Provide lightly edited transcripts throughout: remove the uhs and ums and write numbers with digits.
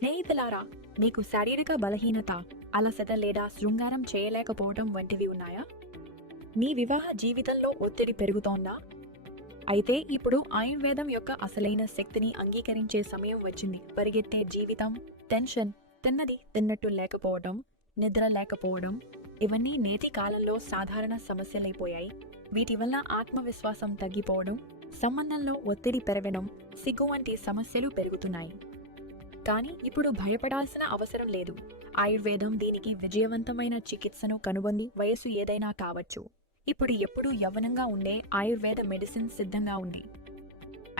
స్నేహితులారా, మీకు శారీరక బలహీనత, అలసట లేదా శృంగారం చేయలేకపోవడం వంటివి ఉన్నాయా? మీ వివాహ జీవితంలో ఒత్తిడి పెరుగుతోందా? అయితే ఇప్పుడు ఆయుర్వేదం యొక్క అసలైన శక్తిని అంగీకరించే సమయం వచ్చింది. పరిగెత్తే జీవితం, టెన్షన్, తిన్నది తిన్నట్టు లేకపోవడం, నిద్ర లేకపోవడం ఇవన్నీ నేటి కాలంలో సాధారణ సమస్యలైపోయాయి. వీటి వల్ల ఆత్మవిశ్వాసం తగ్గిపోవడం, సంబంధంలో ఒత్తిడి పెరగడం, సిగ్గు వంటి సమస్యలు పెరుగుతున్నాయి. కానీ ఇప్పుడు భయపడాల్సిన అవసరం లేదు. ఆయుర్వేదం దీనికి విజయవంతమైన చికిత్సను కనుగొంది. వయస్సు ఏదైనా కావచ్చు. ఇప్పుడు ఎప్పుడూ యవ్వనంగా ఉండే ఆయుర్వేద మెడిసిన్ సిద్ధంగా ఉంది.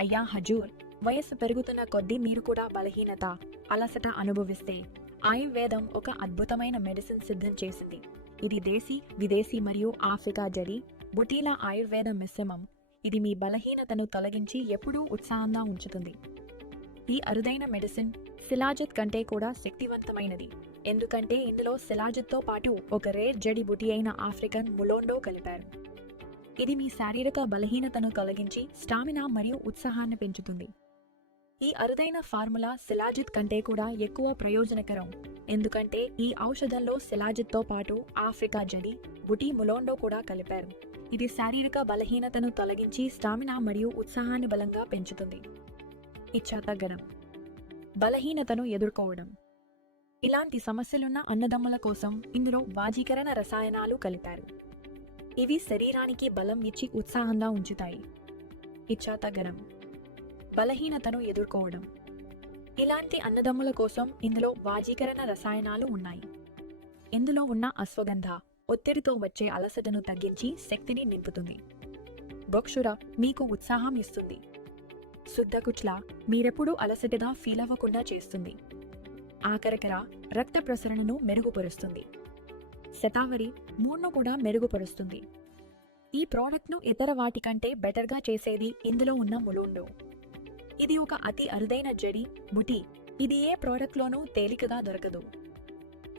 అయ్యా హజూర్, వయస్సు పెరుగుతున్న కొద్దీ మీరు కూడా బలహీనత, అలసట అనుభవిస్తే ఆయుర్వేదం ఒక అద్భుతమైన మెడిసిన్ సిద్ధం చేసింది. ఇది దేశీ, విదేశీ మరియు ఆఫ్రికా జడి బుటీల ఆయుర్వేద మిశ్రమం. ఇది మీ బలహీనతను తొలగించి ఎప్పుడూ ఉత్సాహంగా ఉంచుతుంది. ఈ అరుదైన మెడిసిన్ శిలాజిత్ కంటే కూడా శక్తివంతమైనది. ఎందుకంటే ఇందులో శిలాజిత్తో పాటు ఒక రేర్ జడి బుటి అయిన ఆఫ్రికన్ ములోండో కలిపారు. ఇది మీ శారీరక బలహీనతను తొలగించి స్టామినా మరియు ఉత్సాహాన్ని పెంచుతుంది. ఈ అరుదైన ఫార్ములా శిలాజిత్ కంటే కూడా ఎక్కువ ప్రయోజనకరం. ఎందుకంటే ఈ ఔషధంలో శిలాజిత్తో పాటు ఆఫ్రికా జడి బుటి ములోండో కూడా కలిపారు. ఇది శారీరక బలహీనతను తొలగించి స్టామినా మరియు ఉత్సాహాన్ని బలంగా పెంచుతుంది. ఇచ్చా తగ్గడం, బలహీనతను ఎదుర్కోవడం. ఇలాంటి సమస్యలున్న అన్నదమ్ముల కోసం ఇందులో వాజీకరణ రసాయనాలు కలిపారు. ఇవి శరీరానికి బలం ఇచ్చి ఉత్సాహంగా ఉంచుతాయి. ఇచ్చా తగ్గడం, బలహీనతను ఎదుర్కోవడం. ఇలాంటి అన్నదమ్ముల కోసం ఇందులో వాజీకరణ రసాయనాలు ఉన్నాయి. ఇందులో ఉన్న అశ్వగంధ ఒత్తిడితో వచ్చే అలసటను తగ్గించి శక్తిని నింపుతుంది. బొక్షుర మీకు ఉత్సాహం ఇస్తుంది. శుద్ధకుచ్ల మీరెప్పుడూ అలసటగా ఫీల్ అవ్వకుండా చేస్తుంది. ఆకరకర రక్త ప్రసరణను మెరుగుపరుస్తుంది. శతావరి మూడ్ను కూడా మెరుగుపరుస్తుంది. ఈ ప్రోడక్ట్ను ఇతర వాటికంటే బెటర్గా చేసేది ఇందులో ఉన్న ములోండో. ఇది ఒక అతి అరుదైన జడి బుటి. ఇది ఏ ప్రోడక్ట్లోనూ తేలికగా దొరకదు.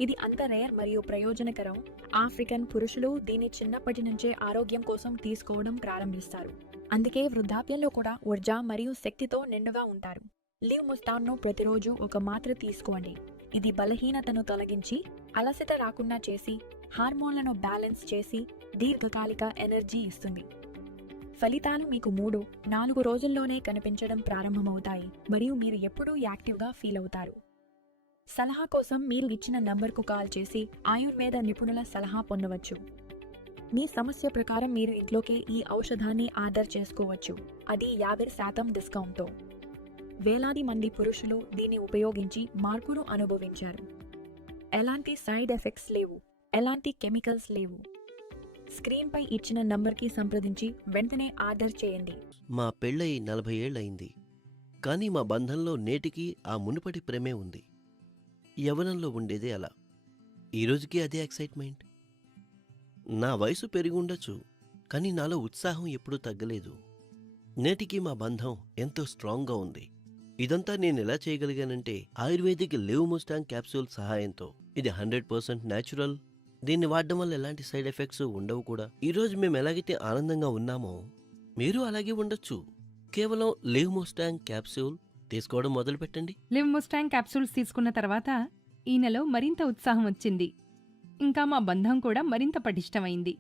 ఇది అంత రేర్ మరియు ప్రయోజనకరం. ఆఫ్రికన్ పురుషులు దీన్ని చిన్నప్పటి నుంచే ఆరోగ్యం కోసం తీసుకోవడం ప్రారంభిస్తారు. అందుకే వృద్ధాప్యంలో కూడా ఊర్జా మరియు శక్తితో నిండుగా ఉంటారు. లివ్ ముస్తాన్ను ప్రతిరోజు ఒక మాత్ర తీసుకోండి. ఇది బలహీనతను తొలగించి అలసట రాకుండా చేసి హార్మోన్లను బ్యాలెన్స్ చేసి దీర్ఘకాలిక ఎనర్జీ ఇస్తుంది. ఫలితాలు మీకు 3-4 రోజుల్లోనే కనిపించడం ప్రారంభమవుతాయి మరియు మీరు ఎప్పుడూ యాక్టివ్గా ఫీల్ అవుతారు. సలహా కోసం మీరు ఇచ్చిన నంబర్కు కాల్ చేసి ఆయుర్వేద నిపుణుల సలహా పొందవచ్చు. మీ సమస్య ప్రకారం మీరు ఇంట్లోకే ఈ ఔషధాన్ని ఆర్డర్ చేసుకోవచ్చు. అది 50% డిస్కౌంట్తో. వేలాది మంది పురుషులు దీన్ని ఉపయోగించి మార్పును అనుభవించారు. ఎలాంటి సైడ్ ఎఫెక్ట్స్ లేవు, ఎలాంటి కెమికల్స్ లేవు. స్క్రీన్పై ఇచ్చిన నంబర్కి సంప్రదించి వెంటనే ఆర్డర్ చేయండి. మా పెళ్ళై 40 ఏళ్లయింది. కానీ మా బంధంలో నేటికి ఆ మునుపటి ప్రేమే ఉంది. యవ్వనంలో ఉండేదే అలా. ఈరోజుకి అదే ఎక్సైట్మెంట్. నా వయసు పెరిగి ఉండొచ్చు, కానీ నాలో ఉత్సాహం ఎప్పుడూ తగ్గలేదు. నేటికి మా బంధం ఎంతో స్ట్రాంగ్గా ఉంది. ఇదంతా నేను ఎలా చేయగలిగానంటే ఆయుర్వేదిక్ లివ్ ముస్టాంగ్ క్యాప్సూల్ సహాయంతో. ఇది 100% న్యాచురల్. దీన్ని వాడడం వల్ల ఎలాంటి సైడ్ ఎఫెక్ట్స్ ఉండవు కూడా. ఈరోజు మేము ఎలాగైతే ఆనందంగా ఉన్నామో మీరు అలాగే ఉండొచ్చు. కేవలం లివ్ ముస్టాంగ్ క్యాప్సూల్ తీసుకోవడం మొదలుపెట్టండి. లివ్ ముస్టాంగ్ క్యాప్సూల్స్ తీసుకున్న తర్వాత ఈయనలో మరింత ఉత్సాహం వచ్చింది. ఇంకా మా బంధం కూడా మరింత పటిష్టమైంది.